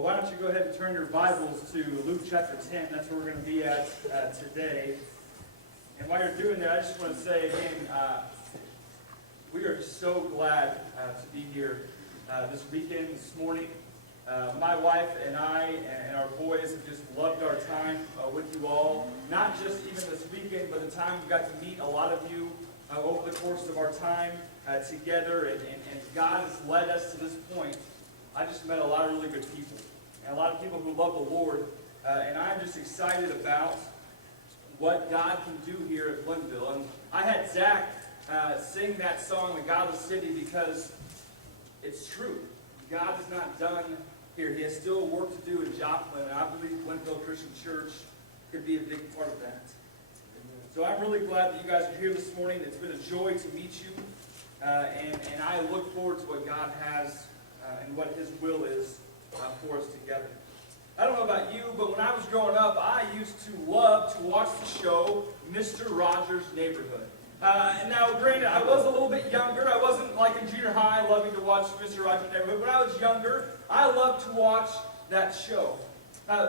Well, why don't you go ahead and turn your Bibles to Luke chapter 10. That's where we're going to be at today. And while you're doing that, I just want to say again, we are just so glad to be here this weekend, this morning. My wife and I and our boys have just loved our time with you all. Not just even this weekend, but the time we got to meet a lot of you over the course of our time together. And God has led us to this point. I just met a lot of really good people, and a lot of people who love the Lord, and I'm just excited about what God can do here at Glenville. And I had Zach sing that song, The God of the City, because it's true. God is not done here. He has still work to do in Joplin, and I believe Glenville Christian Church could be a big part of that. So I'm really glad that you guys are here this morning. It's been a joy to meet you, and I look forward to what God has and what His will is for us together. I don't know about you, but when I was growing up, I used to love to watch the show Mr. Rogers' Neighborhood. And now, granted, I was a little bit younger. I wasn't like in junior high loving to watch Mr. Rogers' Neighborhood. When I was younger, I loved to watch that show.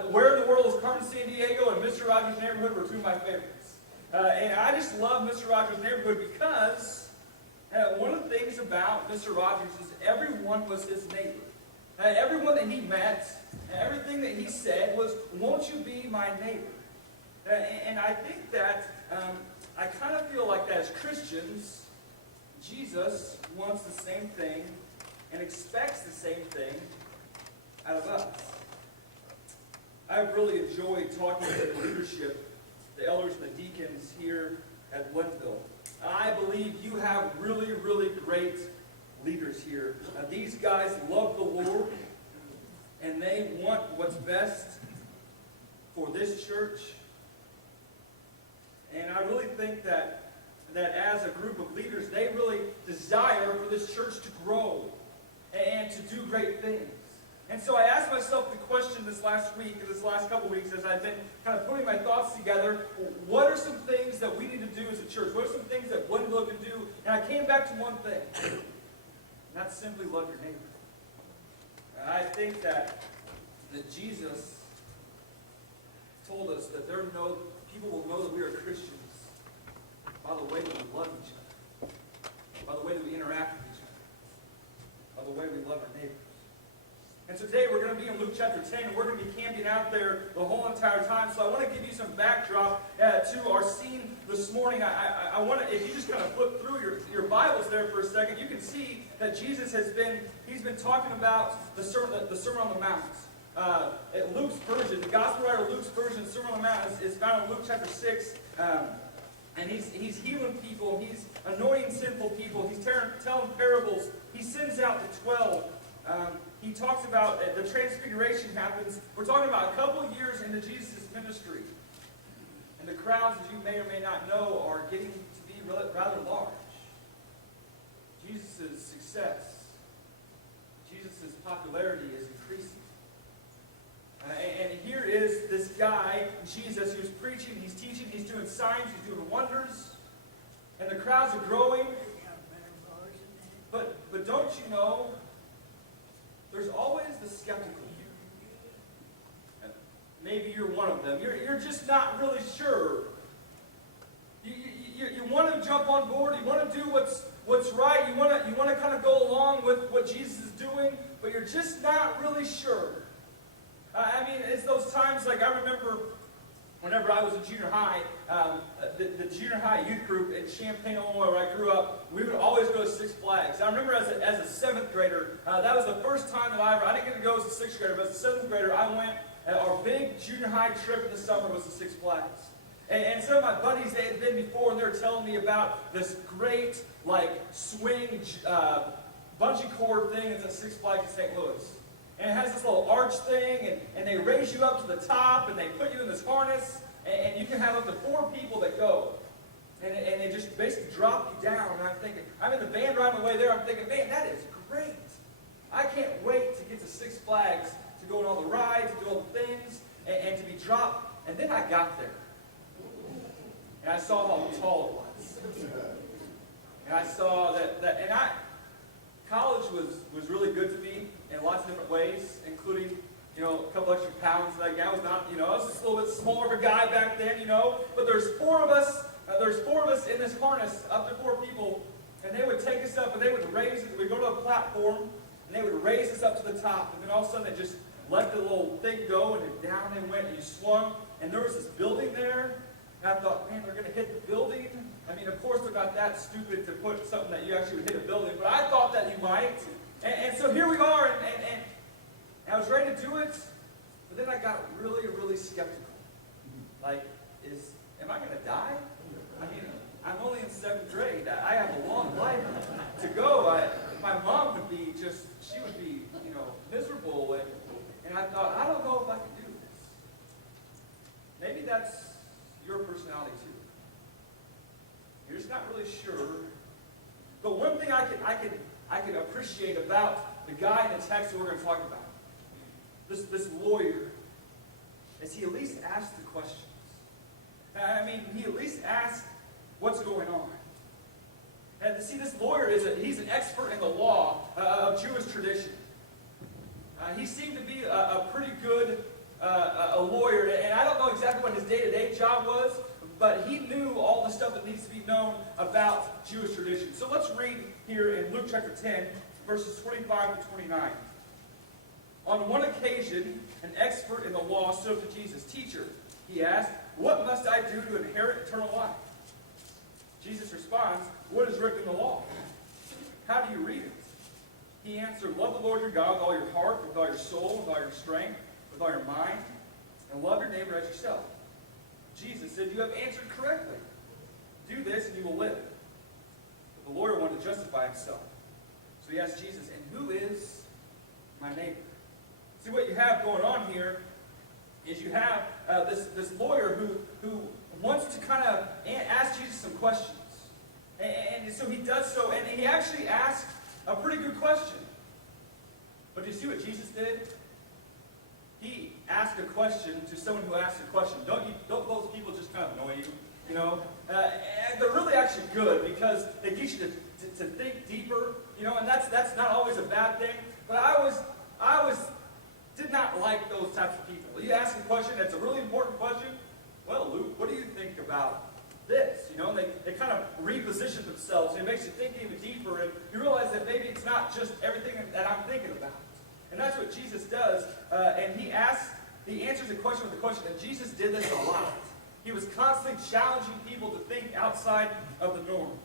Where in the World is Carmen Sandiego and Mr. Rogers' Neighborhood were two of my favorites. And I just love Mr. Rogers' Neighborhood because one of the things about Mr. Rogers is everyone was his neighbor. Everyone that he met, everything that he said was, "Won't you be my neighbor?" And I think that I kind of feel like that as Christians, Jesus wants the same thing and expects the same thing out of us. I've really enjoyed talking to the leadership, the elders and the deacons here at Glenville. I believe you have really, really great leaders here. These guys love the Lord, and they want what's best for this church. And I really think that as a group of leaders, they really desire for this church to grow and to do great things. And so I asked myself the question this last week, or this last couple weeks, as I've been kind of putting my thoughts together, what are some things that we need to do as a church? What are some things that Glenville can do? And I came back to one thing, and that's simply love your neighbor. And I think that Jesus told us that people will know that we are Christians by the way that we love each other, by the way that we interact with each other, by the way we love our neighbors. And so today we're going to be in Luke chapter 10, and we're going to be camping out there the whole entire time. So I want to give you some backdrop to our scene this morning. I want to, if you just kind of flip through your Bibles there for a second, you can see that Jesus he's been talking about the Sermon on the Mount. Luke's version, the Gospel writer Luke's version, the Sermon on the Mount is found in Luke chapter 6. And he's healing people, he's anointing sinful people, he's telling parables, he sends out the 12. He talks about the transfiguration happens. We're talking about a couple of years into Jesus' ministry. And the crowds, as you may or may not know, are getting to be rather large. Jesus' success, Jesus' popularity is increasing. And here is this guy, Jesus, who's preaching, he's teaching, he's doing signs, he's doing wonders. And the crowds are growing. But don't you know, there's always the skeptical here. Maybe you're one of them. You're just not really sure. You want to jump on board. You want to do what's right. You want to kind of go along with what Jesus is doing, but you're just not really sure. I mean, it's those times, like I remember whenever I was in junior high, the junior high youth group in Champaign, Illinois, where I grew up, we would always go to Six Flags. I remember as a seventh grader, that was the first time that I didn't get to go as a sixth grader, but as a seventh grader, I went, our big junior high trip in the summer was to Six Flags. And some of my buddies, they had been before, and they were telling me about this great, swing, bungee cord thing at Six Flags in St. Louis. And it has this little arch thing, and they raise you up to the top, and they put you in this harness, and you can have up to 4 people that go. And they just basically drop you down. And I'm thinking, I'm in the van riding the way there, I'm thinking, man, that is great. I can't wait to get to Six Flags, to go on all the rides, to do all the things, and to be dropped. And then I got there. And I saw how tall it was. And I saw college was really good to me in lots of different ways, including a couple extra pounds. Like I was not, I was just a little bit smaller of a guy back then, But there's four of us. There's four of us in this harness, up to four people, and they would take us up and they would raise us. We'd go to a platform and they would raise us up to the top, and then all of a sudden they just let the little thing go, and then down they went, and you swung, and there was this building there, and I thought, man, they're going to hit the building. I mean, of course they're not that stupid to put something that you actually would hit a building, but I thought that you might. And so here we are, and I was ready to do it, but then I got really, really skeptical. Like, am I going to die? I mean, I'm only in 7th grade. I have a long life to go. My mom would be she would be, miserable. And I thought, I don't know if I can do this. Maybe that's your personality too. You're just not really sure. But one thing I can appreciate about the guy in the text that we're going to talk about, this lawyer, is he at least asked the questions. I mean, he at least asked what's going on. And see, this lawyer he's an expert in the law of Jewish tradition. He seemed to be a pretty good a lawyer, and I don't know exactly what his day-to-day job was, but he knew all the stuff that needs to be known about Jewish tradition. So let's read here in Luke chapter 10, verses 25 to 29. On one occasion, an expert in the law stood up to Jesus. "Teacher," he asked, "what must I do to inherit eternal life?" Jesus responds, "What is written in the law? How do you read it?" He answered, "Love the Lord your God with all your heart, with all your soul, with all your strength, with all your mind, and love your neighbor as yourself." Jesus said, "You have answered correctly. Do this and you will live." But the lawyer wanted to justify himself. So he asked Jesus, "And who is my neighbor?" See, what you have going on here is you have this lawyer who wants to kind of ask Jesus some questions. And so he does so, and he actually asks a pretty good question. But do you see what Jesus did? He asked a question to someone who asked a question. Don't those people just kind of annoy you? And they're really actually good because they get you to think deeper. And that's not always a bad thing. But I did not like those types of people. You ask a question that's a really important question. Well, Luke, what do you think about this? And they kind of reposition themselves, and it makes you think even deeper, and you realize that maybe it's not just everything that I'm thinking about. And that's what Jesus does. And he answers the question with a question. And Jesus did this a lot. He was constantly challenging people to think outside of the norm.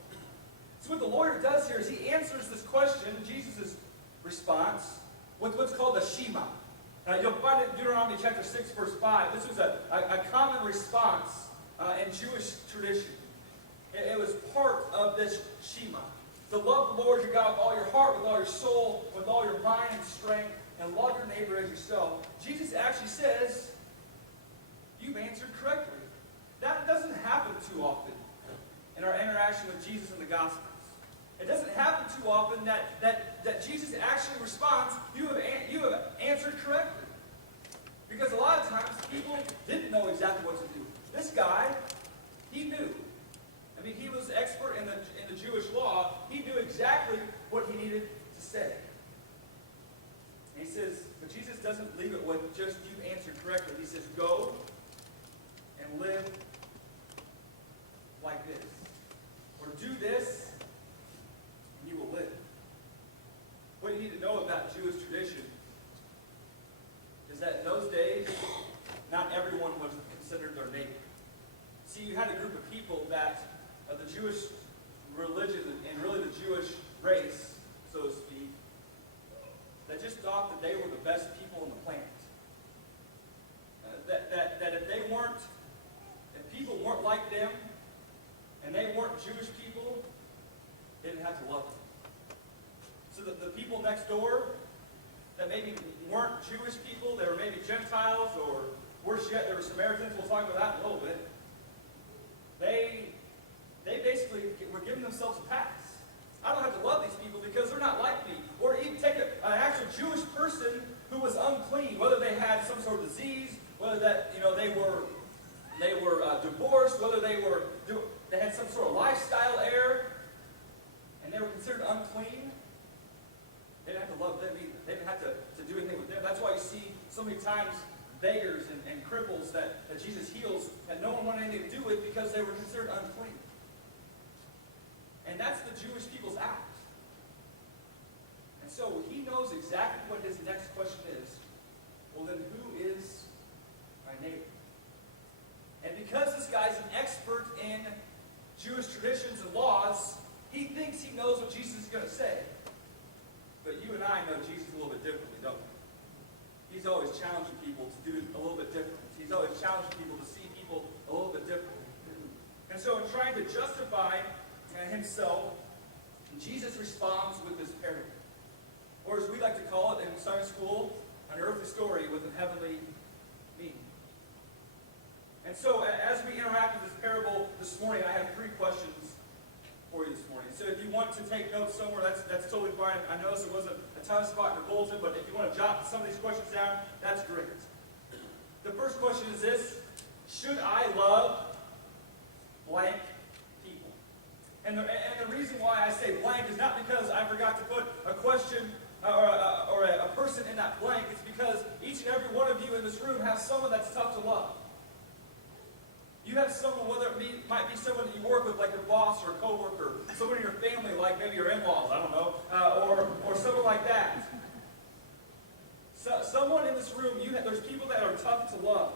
So what the lawyer does here is he answers this question, Jesus' response, with what's called a Shema. Now you'll find it in Deuteronomy chapter 6, verse 5. This was a common response in Jewish tradition. It was part of this Shema. To love the Lord your God with all your heart, with all your soul, with all your mind and strength, and love your neighbor as yourself. Jesus actually says, you've answered correctly. That doesn't happen too often in our interaction with Jesus in the Gospels. It doesn't happen too often that Jesus actually responds, you have answered correctly. Because a lot of times people didn't know exactly what to do. This guy, he knew. I mean, he was expert in the Jewish law. He knew exactly what he needed to say. And he says, but Jesus doesn't leave it with just you answered correctly. He says, go and live like this. Or do this, and you will live. What you need to know about Jewish tradition is that in those days, not everyone was considered their neighbor. See, you had a group of people that the Jewish religion and really the Jewish race, so to speak, that just thought that they were the best people on the planet. That if people weren't like them, and they weren't Jewish people, they didn't have to love them. So the people next door that maybe weren't Jewish people, they were maybe Gentiles, or worse yet, they were Samaritans, we'll talk about that in a little bit, they basically were giving themselves a pass. I don't have to love these people because they're not like me. Or even take an actual Jewish person who was unclean, whether they had some sort of disease, whether that they were divorced, whether they had some sort of lifestyle error, and they were considered unclean. They didn't have to love them either. They didn't have to do anything with them. That's why you see So many times, beggars and cripples that Jesus heals that no one wanted anything to do with because they were considered unclean. And that's the Jewish people's act. And so he knows exactly what his next question is. Well, then who is my neighbor? And because this guy's an expert in Jewish traditions and laws, he thinks he knows what Jesus is going to say. But you and I know Jesus a little bit differently, don't we? He's always challenging people to do a little bit different. He's always challenging people to see people a little bit differently. And so in trying to justify himself, Jesus responds with this parable. Or as we like to call it in Sunday school, an earthly story with a heavenly meaning. And so as we interact with this parable this morning, I have 3 questions for you this morning. So if you want to take notes somewhere, that's totally fine. I noticed there wasn't a ton of spot in the bulletin, but if you want to jot some of these questions down, that's great. The first question is this: should I love blank people? And the reason why I say blank is not because I forgot to put a question or a person in that blank. It's because each and every one of you in this room has someone that's tough to love. You have someone, whether it might be someone that you work with, like your boss or a coworker, someone in your family, like maybe your in-laws, I don't know, or someone like that. So, someone in this room, there's people that are tough to love.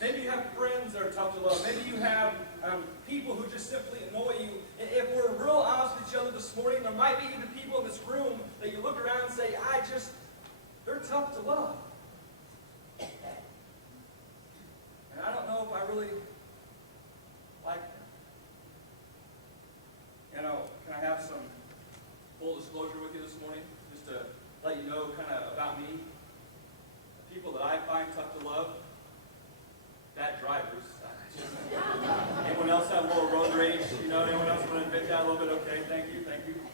Maybe you have friends that are tough to love. Maybe you have people who just simply annoy you. If we're real honest with each other this morning, there might be even people in this room that you look around and say, they're tough to love. And I don't know if I really like them. Can I have some full disclosure with you this morning? Just to let you know kind of about me. The people that I find tough to love, bad drivers. Anyone else have a little road rage? Anyone else want to admit that a little bit? Okay, thank you.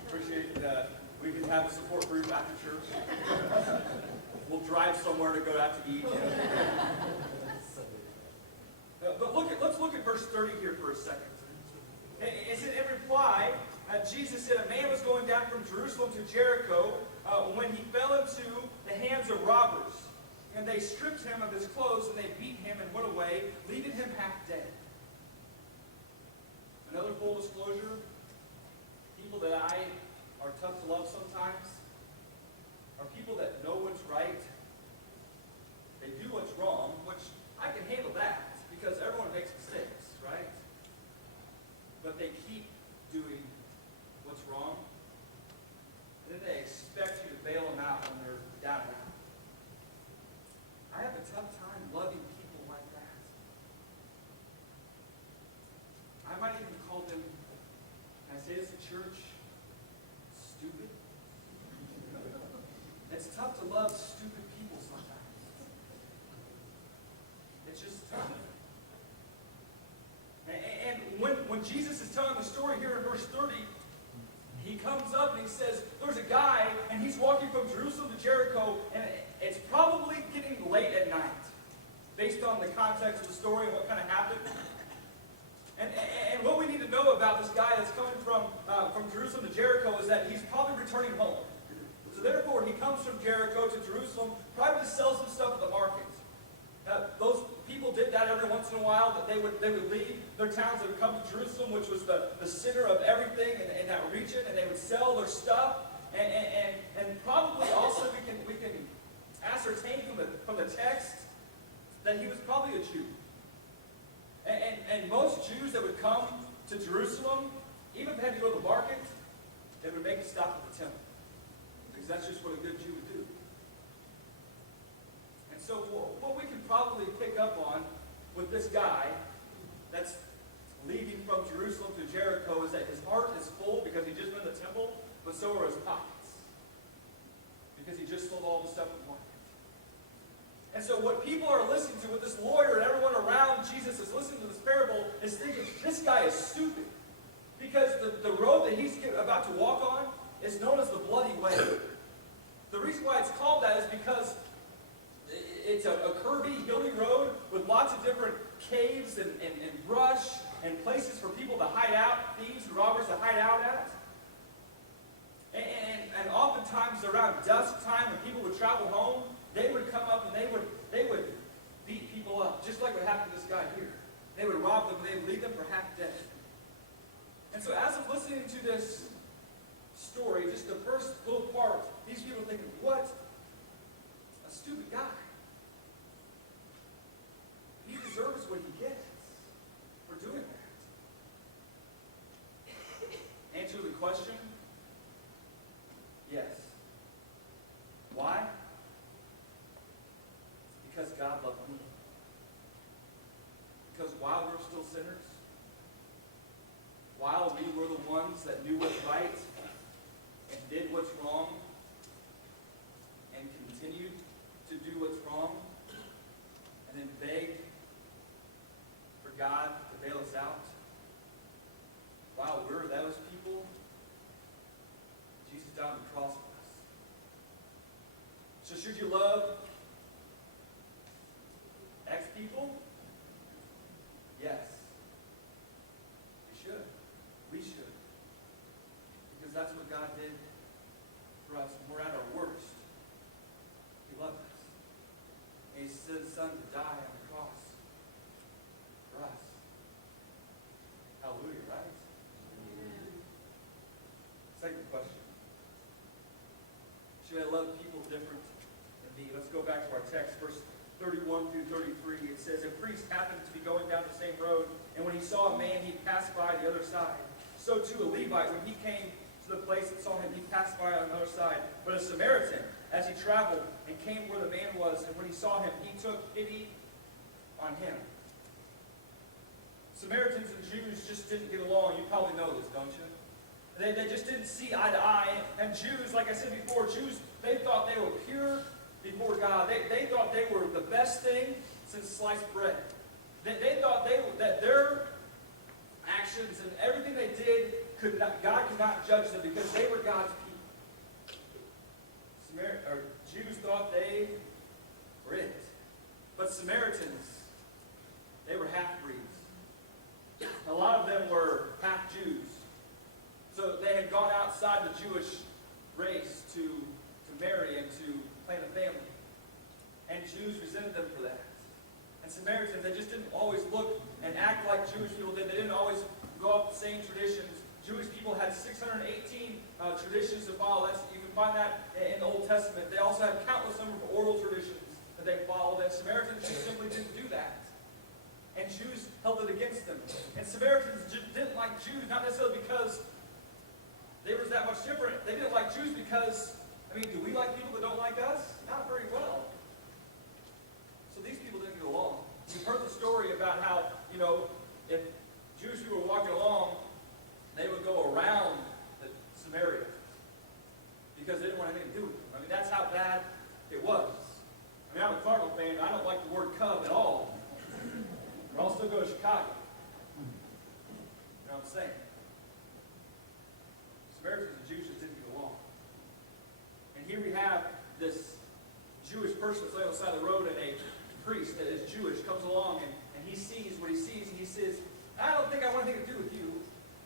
Appreciate it. We can have a support group after church. We'll drive somewhere to go out to eat. But let's look at verse 30 here for a second. It said, in reply, Jesus said, a man was going down from Jerusalem to Jericho when he fell into the hands of robbers. And they stripped him of his clothes, and they beat him and went away, leaving him half dead. Another full disclosure, people that I are tough to love sometimes are people that know what's right. They do what's wrong, which I can handle that, because everyone makes mistakes, right? But they keep doing what's wrong, and then they expect you to bail them out when they're down and out. I have a tough time loving people like that. I might even call them, and I say this in church, stupid. It's tough to love stupid people sometimes. It's just tough. And when Jesus is telling the story here in verse 30, he comes up and he says, there's a guy, and he's walking from Jerusalem to Jericho, and it's probably getting late at night, based on the context of the story and what kind of happened. And what we need to know about this guy that's coming from Jerusalem to Jericho is that he's probably returning home. So therefore, he comes from Jericho to Jerusalem, probably to sell some stuff at the market. Those people did that every once in a while, that they would leave their towns and come to Jerusalem, which was the center of everything in that region, and they would sell their stuff. And probably also we can ascertain from the text that he was probably a Jew. And most Jews that would come to Jerusalem, even if they had to go to the market, they would make a stop at the temple, because that's just what a good Jew would do. And so what we can probably pick up on with this guy that's leaving from Jerusalem to Jericho is that his heart is full because he just been to the temple, but so are his pockets, because he just sold all the stuff at the market. And so what people are listening to, what this lawyer and everyone around Jesus is listening to this parable, is thinking, this guy is stupid. Because the road that he's about to walk on is known as the Bloody Way. The reason why it's called that is because it's a curvy, hilly road with lots of different caves and brush and places for people to hide out, thieves and robbers to hide out at. And oftentimes around dusk time when people would travel home, they would come up and they would beat people up, just like what happened to this guy here. They would rob them, they would leave them for half dead. And so as I'm listening to this story, just the first little part, these people are thinking, what a stupid guy. He deserves what he gets for doing that. Answer the question, yes. Why? Because God loved me. Because while we're still sinners, while we were the ones that knew what's right and did what's wrong and continued to do what's wrong and then begged for God to bail us out, while we're those people, Jesus died on the cross for us. So should you love X people? Yes. You should. We should. Because that's what God did for us. When we're at our worst, He loved us. And He sent His Son to die on the cross for us. Hallelujah, right? Amen. Second question. Should I love people different than me? Let's go back to our text, verse 31 through 33. It says, a priest happened to be going down the same road, and when he saw a man, he passed by the other side. So too a Levite, when he came to the place that saw him, he passed by on the other side. But a Samaritan, as he traveled and came where the man was, and when he saw him, he took pity on him. Samaritans and Jews just didn't get along. You probably know this, don't you? They just didn't see eye to eye. And Jews, like I said before, Jews, they thought they were pure before God. They thought they were the best thing since sliced bread. They thought that their actions and everything they did, God could not judge them because they were God's people. Jews thought they were it. But Samaritans, they were half-breeds. A lot of them were half-Jews. So they had gone outside the Jewish race to marry and to plant a family. And Jews resented them for that. And Samaritans, they just didn't always look and act like Jewish people did. They didn't always go off the same traditions. Jewish people had 618 traditions to follow. You can find that in the Old Testament. They also had countless number of oral traditions that they followed. And Samaritans just simply didn't do that. And Jews held it against them. And Samaritans didn't like Jews, not necessarily because they were that much different. They didn't like Jews because, do we like people that don't like us? Not very well. So these people didn't get along. You've heard the story about how, if Jewish people were walking along, they would go around the Samaria because they didn't want anything to do with them. That's how bad it was. I'm a Cardinal fan. I don't like the word Cub at all. But I'll still go to Chicago. You know what I'm saying? Samaritans and Jews just didn't get along. And here we have this Jewish person that's laying on the side of the road, and a priest that is Jewish comes along, and he sees what he sees, and he says, I don't think I want anything to do with you.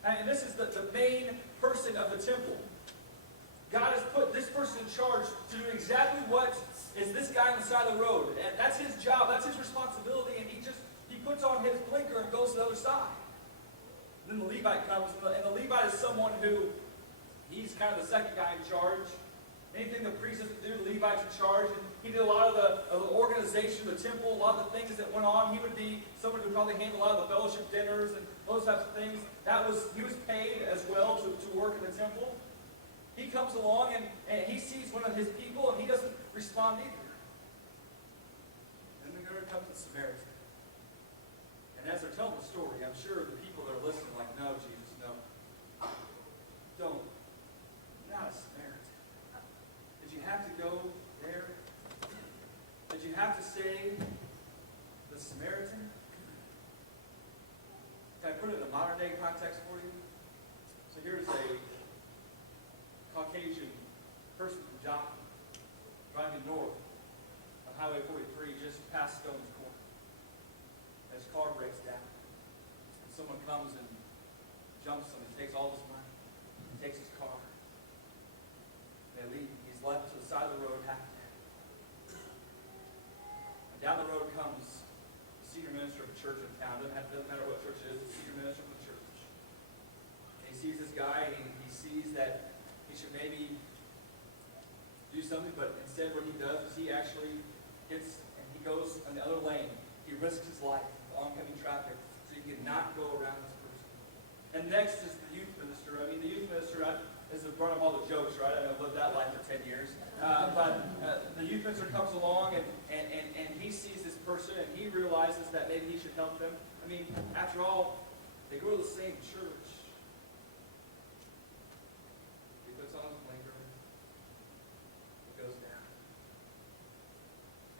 And this is the main person of the temple. God has put this person in charge to do exactly what is this guy on the side of the road. And that's his job, that's his responsibility, and he puts on his blinker and goes to the other side. And then the Levite comes, and the Levite is someone who, he's kind of the second guy in charge. Anything the priest doesn't do, the Levite's in charge. And he did a lot of the organization of the temple, a lot of the things that went on. He would be someone who would probably handle a lot of the fellowship dinners and those types of things. He was paid as well to work in the temple. He comes along and he sees one of his people, and he doesn't respond either. And then there comes the Samaritan. And as they're telling the story, I'm sure the people that are listening are like, no, Jesus, no. Don't. Not a Samaritan. Did you have to go there? Did you have to say the Samaritan? Can I put it in a modern day context for you? So here's a Caucasian person from Joplin driving north on Highway 43 just past Stone's Corner. And his car breaks down. And someone comes and jumps him and takes all his money. And takes his car. They leave. He's left to the side of the road half dead. minister of a church in town. Doesn't matter what church it is, the senior minister of the church. And he sees this guy, and he sees that he should maybe do something, but instead what he does is he actually he goes on the other lane. He risks his life with oncoming traffic so he cannot go around this person. And next is the youth minister. I mean, the youth minister is the brunt of all the jokes, right? I know I've lived that life for 10 years. But the youth minister comes along, and he sees this person, and he realizes that maybe he should help them. I mean, after all, they go to the same church. He puts on his blinker. He goes down.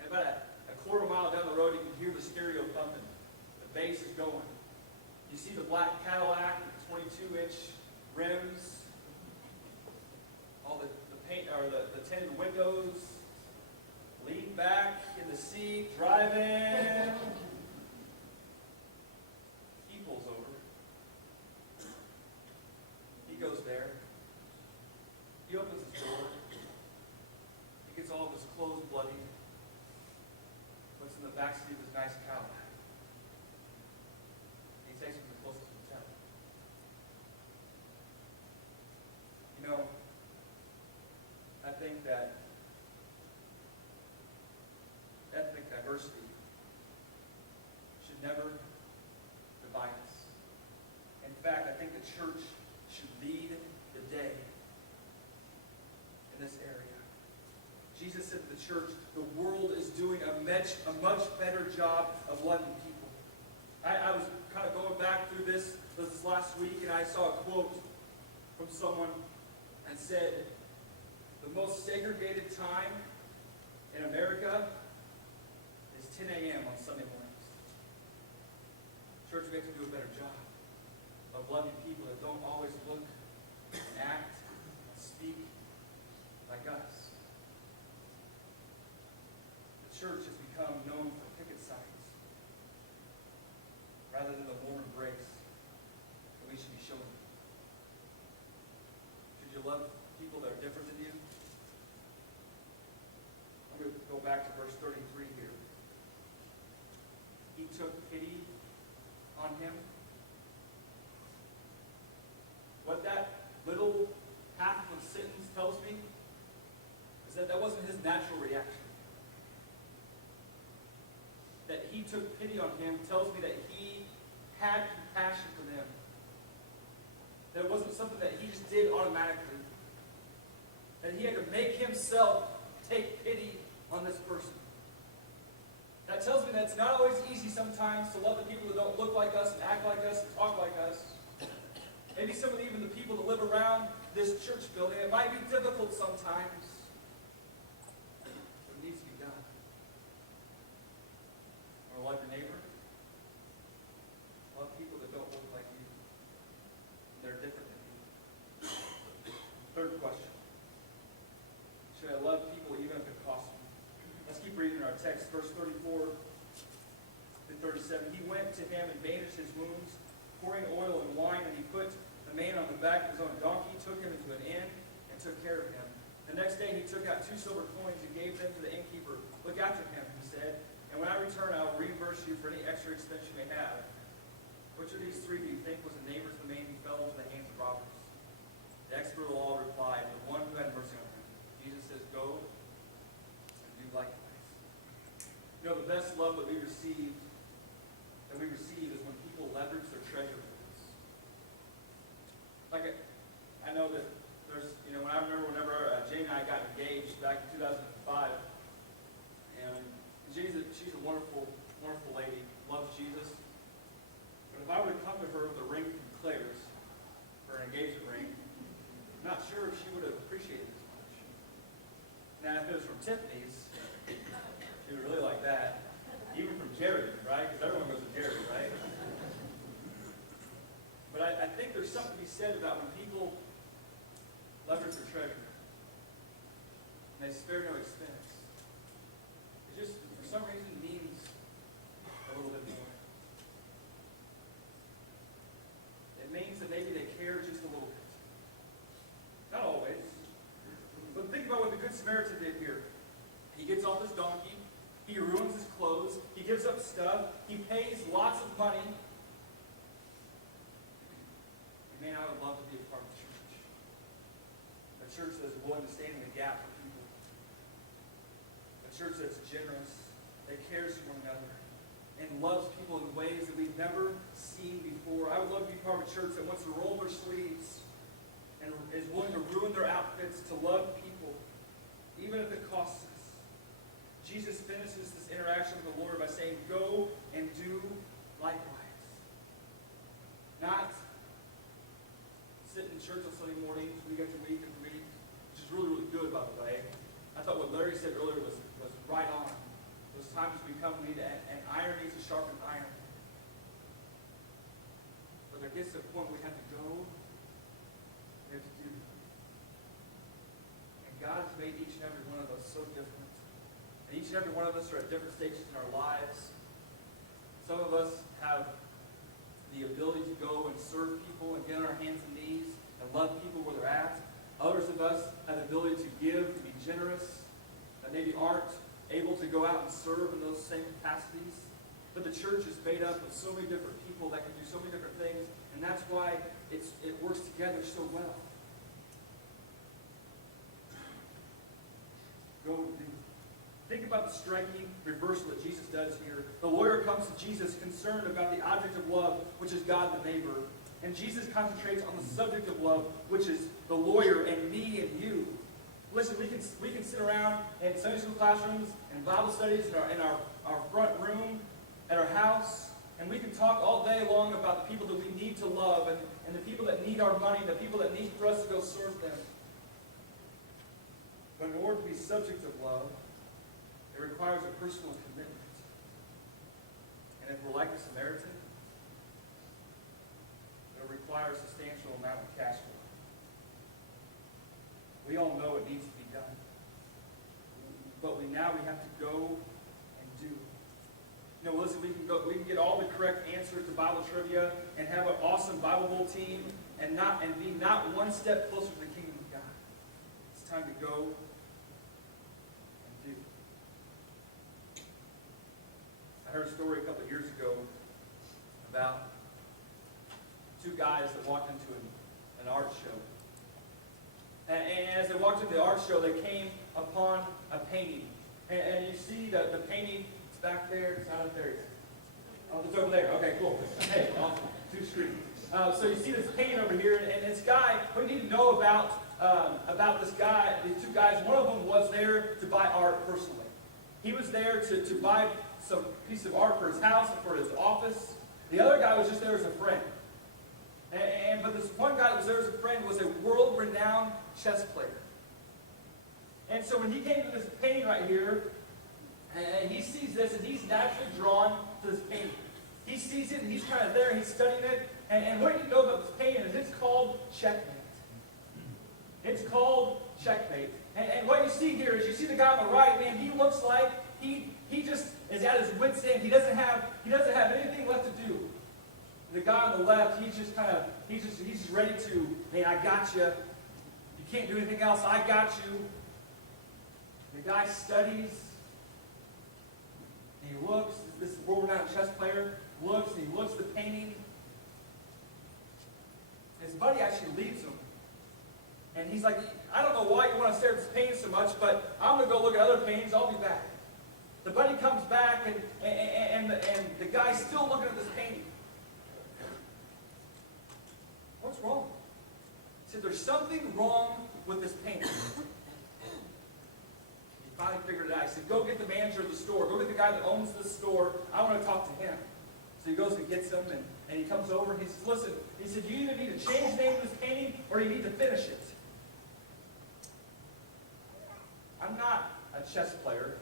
And about a quarter mile down the road, you can hear the stereo thumping. The bass is going. You see the black Cadillac with 22-inch rims, all the paint or the tinted windows, lean back in the seat, driving. He pulls over. He goes there. He opens his door. He gets all of his clothes bloody. Puts in the backseat of his nice Cadillac. He takes him to the closest hotel. You know, I think that ethnic diversity should never divide us. In fact, I think the church should lead the day in this area. Jesus said to the church, the world is doing a much better job of loving people. I was kind of going back through this last week, and I saw a quote from someone and said, the most segregated time in America is 10 a.m. on Sunday mornings. Church, we have to do a better job of loving people that don't always look and act and speak like us. The church has become known for picket signs rather than the warm embrace that we should be showing. Should you love people that are different than you? I'm going to go back to verse 33 here. He took pity on him. What that little half of a sentence tells me is that wasn't his natural reaction. That he took pity on him tells me that he had compassion for them. That it wasn't something that he just did automatically. That he had to make himself take pity on this person. That tells me that it's not always easy sometimes to love the people that don't look like us and act like us and talk like us. Maybe some of even the people that live around this church building. It might be difficult sometimes. But it needs to be done. Or love your neighbor. Love people that don't look like you. They're different than you. Third question. Should I love people even if it costs me? Let's keep reading our text. Verse 34 to 37. He went to him and bandaged his wounds, pouring oil and wine, and he put the man on the back of his own donkey, took him into an inn, and took care of him. The next day he took out 2 silver coins and gave them to the innkeeper. Look after him, he said, and when I return I will reimburse you for any extra expense you may have. Which of these 3 do you think was the neighbor to the man who fell into the hands of robbers? The expert of the law replied, the one who had mercy on him. Jesus says, go and do likewise. You know, the best love that we receive is when people leverage their treasure with us. Like, I know that there's, when I remember whenever Jane and I got engaged back in 2005, and she's a wonderful, wonderful lady, loves Jesus. But if I would have come to her with a ring from Claire's, her engagement ring, I'm not sure if she would have appreciated it as much. Now, if it was from Tiffany's, she would really like that. Even from Jerry, right? Because everyone goes to Jerry, right? But I think there's something to be said about when people leverage their treasure. And they spare no expense. It just, for some reason, means a little bit more. It means that maybe they care just a little bit. Not always. But think about what the Good Samaritan did here. He gets off his donkey. He ruins his clothes. He gives up stuff. He pays lots of money. And man, I would love to be a part of the church. A church that's willing to stand in the gap for people. A church that's generous, that cares for one another, and loves people in ways that we've never seen before. I would love to be part of a church that wants to roll their sleeves and is willing to ruin their outfits to love people, even if it costs us. Jesus finishes this interaction with the Lord by saying, go and do likewise. Not sit in church on Sunday mornings, week after week after week, which is really, really good, by the way. I thought what Larry said earlier was right on. Those times we come, we need and iron needs to sharpen iron. But there gets to a point we have to go, we have to do. And God has made each and every one of us so different. And each and every one of us are at different stages in our lives. Some of us have the ability to go and serve people and get on our hands and knees and love people where they're at. Others of us have the ability to give, to be generous, that maybe aren't able to go out and serve in those same capacities. But the church is made up of so many different people that can do so many different things, and that's why it works together so well. Go and do. Think about the striking reversal that Jesus does here. The lawyer comes to Jesus concerned about the object of love, which is God the neighbor. And Jesus concentrates on the subject of love, which is the lawyer and me and you. Listen, we can sit around in Sunday school classrooms and Bible studies in our front room at our house, and we can talk all day long about the people that we need to love and the people that need our money, the people that need for us to go serve them. But in order to be subject of love, it requires a personal commitment. And if we're like the Samaritan, it requires a substantial amount of cash flow. We all know it needs to be done. But now we have to go and do. You know, listen, we can get all the correct answers to Bible trivia and have an awesome Bible Bowl team and be not one step closer to the kingdom of God. It's time to go and do. I heard a story a couple of years ago about two guys that walked into an art show. And as they walked into the art show, they came upon a painting. And you see the painting, it's back there, it's not up there yet. Oh, it's over there. Okay, cool. Hey, awesome. Two screens. So you see this painting over here, and this guy, we need to know about this guy, these two guys. One of them was there to buy art personally. He was there to buy some piece of art for his house and for his office. The other guy was just there as a friend. But this one guy that was there as a friend was a world-renowned chess player. And so when he came to this painting right here, and he sees this, and he's naturally drawn to this painting. He sees it, and he's kind of there, and he's studying it. And what you know about this painting is it's called Checkmate. It's called Checkmate. And what you see here is you see the guy on the right, man, he looks like he just is at his wit's end. He doesn't have anything left to do. The guy on the left, he's just ready to, man, I got you. You can't do anything else. I got you. The guy studies. And he looks. This world-renowned chess player looks, and he looks at the painting. His buddy actually leaves him. And he's like, I don't know why you want to stare at this painting so much, but I'm going to go look at other paintings. I'll be back. The buddy comes back, and the guy's still looking at this painting. What's wrong? He said, there's something wrong with this painting. He finally figured it out. He said, go get the manager of the store. Go get the guy that owns the store. I want to talk to him. So he goes and gets him, and he comes over, and he says, listen, he said, you either need to change the name of this painting, or you need to finish it. I'm not a chess player.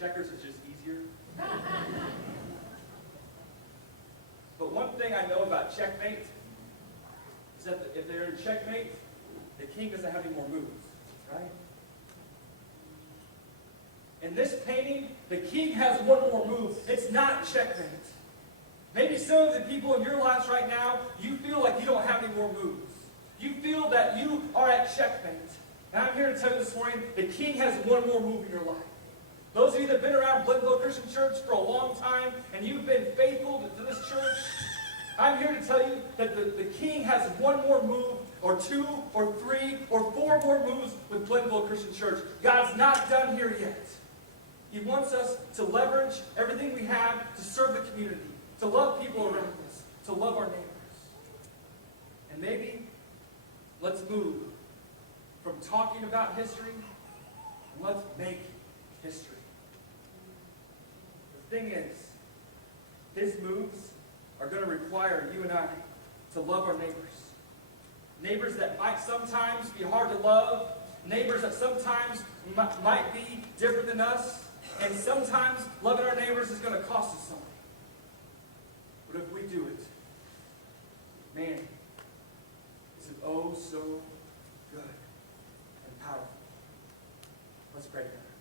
Checkers is just easier. But one thing I know about checkmate is that if they're in checkmate, the king doesn't have any more moves, right? In this painting, the king has one more move. It's not checkmate. Maybe some of the people in your lives right now, you feel like you don't have any more moves. You feel that you are at checkmate. And I'm here to tell you this morning, the king has one more move in your life. Those of you that have been around Glenville Christian Church for a long time, and you've been faithful to this church, I'm here to tell you that the King has one more move, or two, or three, or four more moves with Glenville Christian Church. God's not done here yet. He wants us to leverage everything we have to serve the community, to love people around us, to love our neighbors. And maybe let's move from talking about history, and let's make history. The thing is, his moves are going to require you and I to love our neighbors. Neighbors that might sometimes be hard to love, neighbors that sometimes might be different than us, and sometimes loving our neighbors is going to cost us something. But if we do it, man, is it oh so good and powerful. Let's pray together.